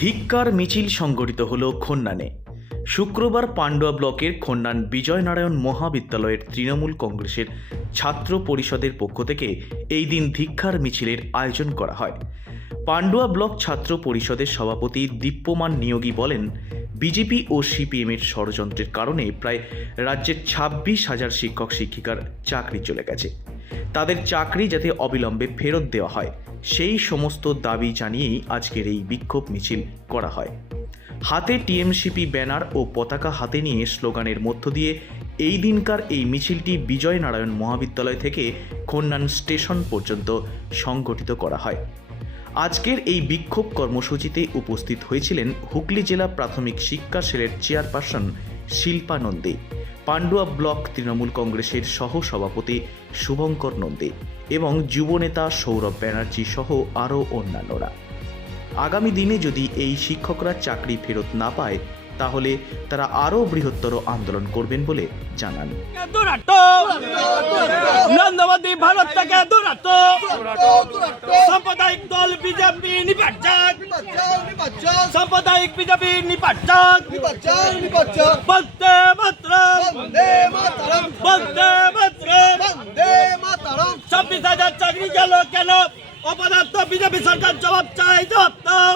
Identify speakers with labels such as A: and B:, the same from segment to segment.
A: ধিক্কার মিছিল সংগঠিত হল খন্নানে। শুক্রবার পান্ডুয়া ব্লকের খন্নান বিজয়নারায়ণ মহাবিদ্যালয়ের তৃণমূল কংগ্রেসের ছাত্র পরিষদের পক্ষ থেকে এই দিন ধিক্কার মিছিলের আয়োজন করা হয়। পান্ডুয়া ব্লক ছাত্র পরিষদের সভাপতি দীপ্যমান নিয়োগী বলেন, বিজেপি ও সিপিএমের ষড়যন্ত্রের কারণে প্রায় রাজ্যের ছাব্বিশ হাজার শিক্ষক শিক্ষিকার চাকরি চলে গেছে। তাদের চাকরি যাতে অবিলম্বে ফেরত দেওয়া হয় সেই সমস্ত দাবি জানিয়েই আজকের এই বিক্ষোভ মিছিল করা হয়। হাতে টিএমসিপি ব্যানার ও পতাকা হাতে নিয়ে স্লোগানের মধ্য দিয়ে এই দিনকার এই মিছিলটি বিজয়নারায়ণ মহাবিদ্যালয় থেকে খন্নান স্টেশন পর্যন্ত সংগঠিত করা হয়। আজকের এই বিক্ষোভ কর্মসূচিতে উপস্থিত হয়েছিলেন হুগলি জেলা প্রাথমিক শিক্ষা সেলের চেয়ারপারসন শিল্পা নন্দী। পান্ডুয়া ব্লক তৃণমূল কংগ্রেসের সহ সভাপতি শুভঙ্কর নন্দী এবং যুবনেতা সৌরভ ব্যানার্জি সহ আরও অন্যান্যরা। আগামী দিনে যদি এই শিক্ষকরা চাকরি ফেরত না পায় তাহলে তারা আরও বৃহত্তর আন্দোলন করবেন বলে জানান।
B: নন্দবাদী ভারত থেকে দূরাটো সাম্প্রদায়িক দল বিজেপি সাম্প্রদায়িক বিজেপি মাতরম বন্দে মাতরম ছাব্বিশ হাজার চাকরি গেল কেন? অপদার্থ বিজেপি সরকার জবাব চাই জবাব দাও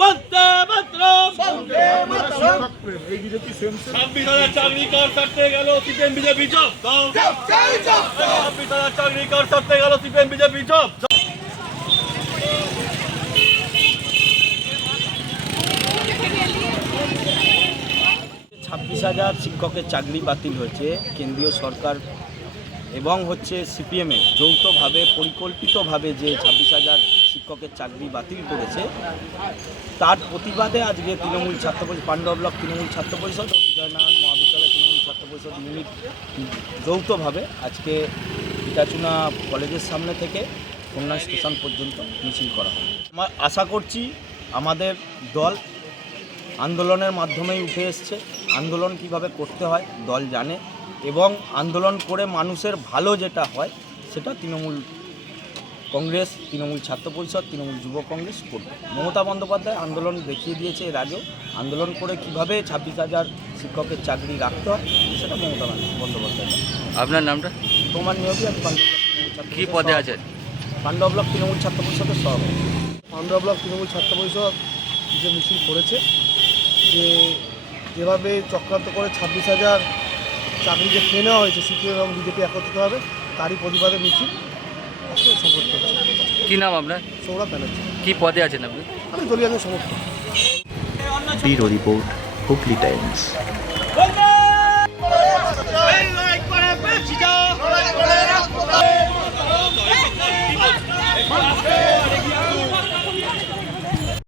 B: বন্দে মাতরম। ছাব্বিশ চাকরি কর করতে গেল সিপিএম বিজেপি জব। দাও চাকরি কর করতে গেল সিপিএম বিজেপি জব।
C: ছাব্বিশ হাজার শিক্ষকের চাকরি বাতিল হয়েছে। কেন্দ্রীয় সরকার এবং হচ্ছে সিপিএমে যৌথভাবে, পরিকল্পিতভাবে যে ছাব্বিশ হাজার শিক্ষকের চাকরি বাতিল করেছে, তার প্রতিবাদে আজকে তৃণমূল ছাত্র পরিষদ পাণ্ডব ব্লক তৃণমূল ছাত্র পরিষদ ও বিজয়নারায়ণ মহাবিদ্যালয় তৃণমূল ছাত্র পরিষদ ইউনিট যৌথভাবে আজকে ইটাচুনা কলেজের সামনে থেকে কন্যা স্টেশন পর্যন্ত মিছিল করা হয়। আশা করছি আমাদের দল আন্দোলনের মাধ্যমেই উঠে এসছে। আন্দোলন কীভাবে করতে হয় দল জানে। এবং আন্দোলন করে মানুষের ভালো যেটা হয় সেটা তৃণমূল কংগ্রেস তৃণমূল ছাত্র পরিষদ তৃণমূল যুব কংগ্রেস করবে। মমতা বন্দ্যোপাধ্যায় আন্দোলন দেখিয়ে দিয়েছে এর আগেও। আন্দোলন করে কীভাবে ছাব্বিশ হাজার শিক্ষকের চাকরি রাখতে হয় সেটা মমতা বন্দ্যোপাধ্যায়
D: আপনার নামটা?
C: তোমার নিয়োগই আমি
D: কি পদে। আছেন?
C: পাণ্ডব ব্লক তৃণমূল ছাত্র পরিষদের সভাপতি।
E: পাণ্ডব ব্লক তৃণমূল ছাত্র পরিষদ যে মিছিল করেছে যে যেভাবে চক্রান্ত করে ছাব্বিশ হাজার চাকরি যে খেয়ে নেওয়া হয়েছে সিপিএম এবং বিজেপি একত্রিত হবে তারই প্রতিবাদে মিছিল আজকে সংগঠিত হচ্ছে।
D: কি নাম আপনার?
E: সৌরভ ব্যানার্জি।
D: কি পদে আছেন আপনি?
E: আমি দলীয় সমর্থক।
A: Bureau report Hooghly Times.